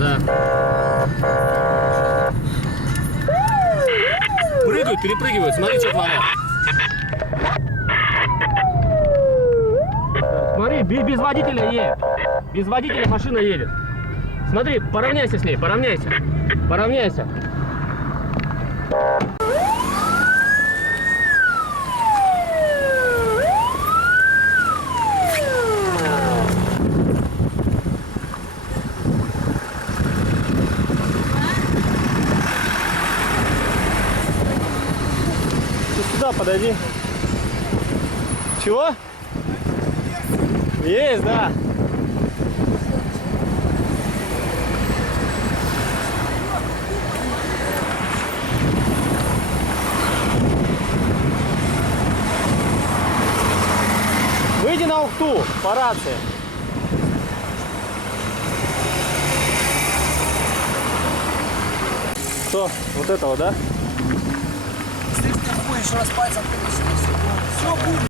Да. Прыгают, перепрыгивают. Смотри, что творят. Смотри, без водителя едет. Без водителя машина едет. Смотри, поравняйся с ней, поравняйся. Поравняйся. Ты сюда подойди. Чего? Есть, да. Выйди на Ухту по рации. Что? Вот этого, да? Если ты будешь раз пальцем, все будет.